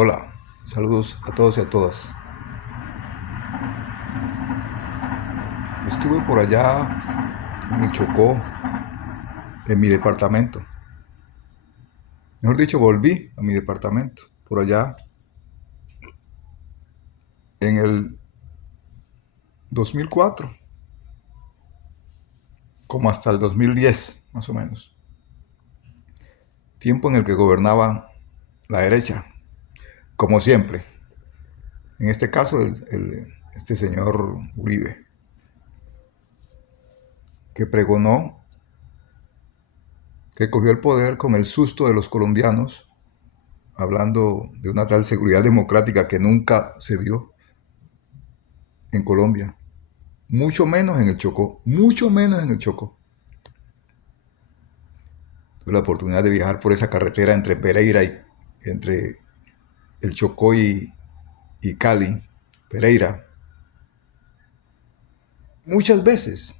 Hola, saludos a todos y a todas. Estuve por allá en el Chocó, en mi departamento. Mejor dicho, volví a mi departamento, por allá en el 2004, como hasta el 2010, más o menos. Tiempo en el que gobernaba la derecha, como siempre. En este caso, este señor Uribe, que pregonó, que cogió el poder con el susto de los colombianos, hablando de una tal seguridad democrática que nunca se vio en Colombia, mucho menos en el Chocó, mucho menos en el Chocó. Tuve la oportunidad de viajar por esa carretera entre Pereira y entre el Chocó y Cali, Pereira, muchas veces.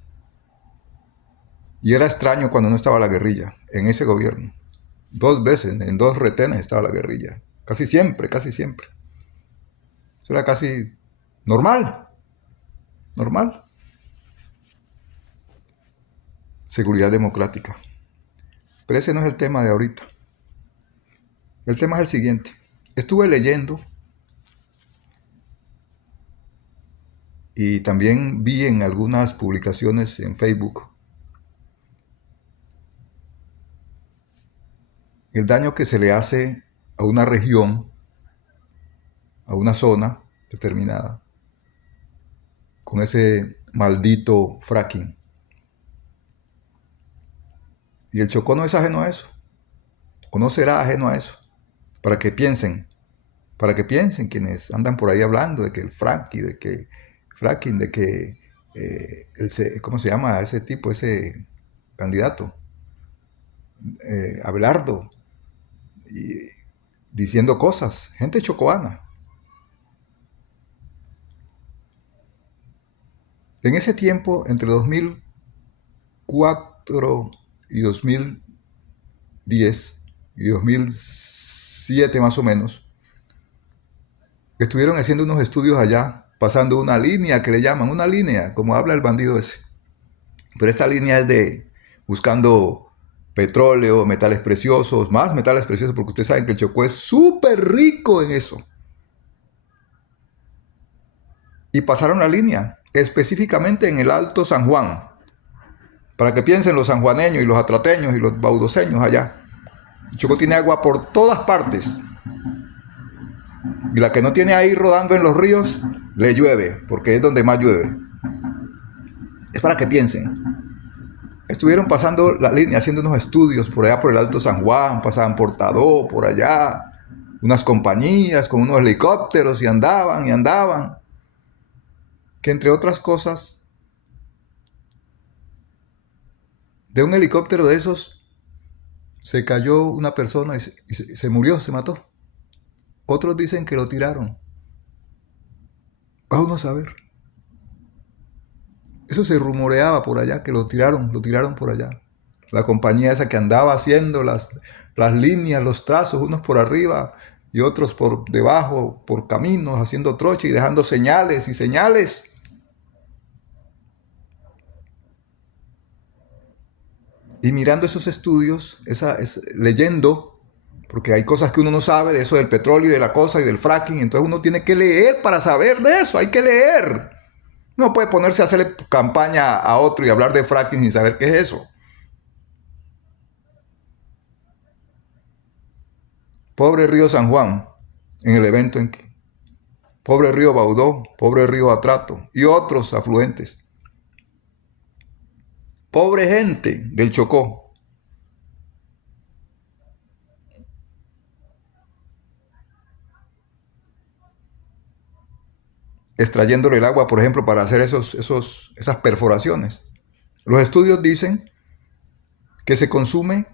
Y era extraño cuando no estaba la guerrilla en ese gobierno. Dos veces, en dos retenes estaba la guerrilla. Casi siempre, casi siempre. Eso era casi normal, normal. Seguridad democrática. Pero ese no es el tema de ahorita. El tema es el siguiente. Estuve leyendo y también vi en algunas publicaciones en Facebook el daño que se le hace a una región, a una zona determinada, con ese maldito fracking. Y el Chocó no es ajeno a eso, o no será ajeno a eso, para que piensen quienes andan por ahí hablando de que el fracking, de que, ¿cómo se llama ese tipo, ese candidato? Abelardo, y diciendo cosas, gente chocoana. En ese tiempo, entre 2004 y 2010 y 2007 más o menos, estuvieron haciendo unos estudios allá, pasando una línea que le llaman, una línea, como habla el bandido ese. Pero esta línea es de buscando petróleo, metales preciosos, más metales preciosos, porque ustedes saben que el Chocó es súper rico en eso. Y pasaron la línea, específicamente en el Alto San Juan, para que piensen los sanjuaneños y los atrateños y los baudoseños allá. El Chocó tiene agua por todas partes. Y la que no tiene ahí rodando en los ríos, le llueve, porque es donde más llueve. Es para que piensen. Estuvieron pasando la línea, haciendo unos estudios por allá por el Alto San Juan, pasaban por Tadó, por allá, unas compañías con unos helicópteros y andaban. Que entre otras cosas, de un helicóptero de esos se cayó una persona y se murió, se mató. Otros dicen que lo tiraron. Va uno a saber. Eso se rumoreaba por allá, que lo tiraron por allá. La compañía esa que andaba haciendo las líneas, los trazos, unos por arriba y otros por debajo, por caminos, haciendo troche y dejando señales y señales. Y mirando esos estudios, leyendo, porque hay cosas que uno no sabe de eso del petróleo y de la cosa y del fracking, entonces uno tiene que leer para saber de eso, hay que leer. No puede ponerse a hacerle campaña a otro y hablar de fracking sin saber qué es eso. Pobre río San Juan, en el evento en que, pobre río Baudó, pobre río Atrato y otros afluentes. Pobre gente del Chocó. Extrayéndole el agua, por ejemplo, para hacer esas perforaciones. Los estudios dicen que se consume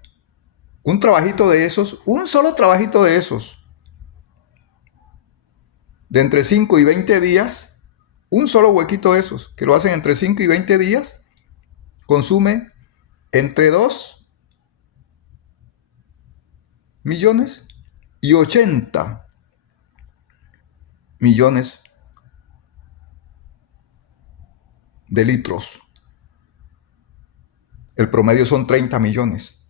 un trabajito de esos, un solo trabajito de esos, de entre 5 y 20 días, un solo huequito de esos, que lo hacen entre 5 y 20 días, consume entre 2 millones y 80 millones de litros. El promedio son 30 millones,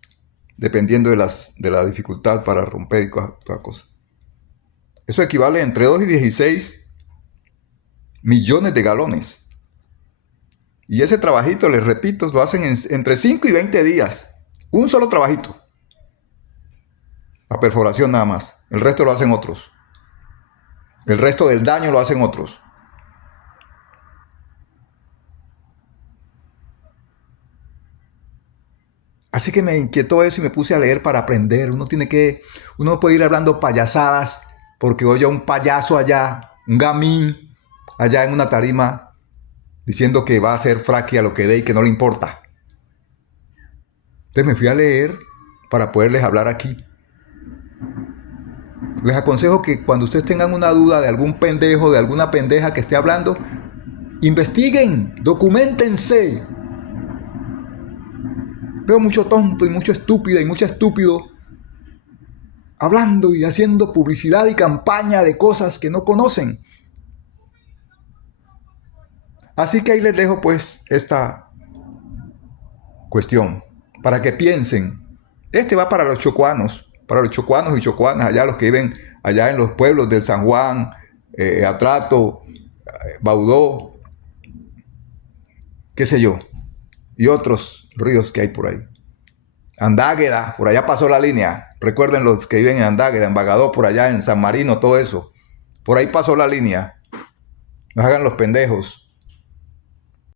dependiendo de la dificultad para romper y toda cosa. Eso equivale entre 2 y 16 millones de galones. Y ese trabajito, les repito, lo hacen entre 5 y 20 días. Un solo trabajito. La perforación nada más. El resto lo hacen otros. El resto del daño lo hacen otros. Así que me inquietó eso y me puse a leer para aprender. Uno no puede ir hablando payasadas porque oye a un payaso allá, un gamín, allá en una tarima, diciendo que va a hacer fraqui a lo que dé y que no le importa. Entonces me fui a leer para poderles hablar aquí. Les aconsejo que cuando ustedes tengan una duda de algún pendejo, de alguna pendeja que esté hablando, investiguen, documentense. Veo mucho tonto y mucho estúpida y mucho estúpido hablando y haciendo publicidad y campaña de cosas que no conocen. Así que ahí les dejo pues esta cuestión para que piensen. Este va para los chocuanos y chocuanas, allá los que viven allá en los pueblos del San Juan, Atrato, Baudó, qué sé yo, y otros ríos que hay por ahí. Andágueda, por allá pasó la línea. Recuerden los que viven en Andágueda, en Bagadó, por allá en San Marino, todo eso. Por ahí pasó la línea. No hagan los pendejos.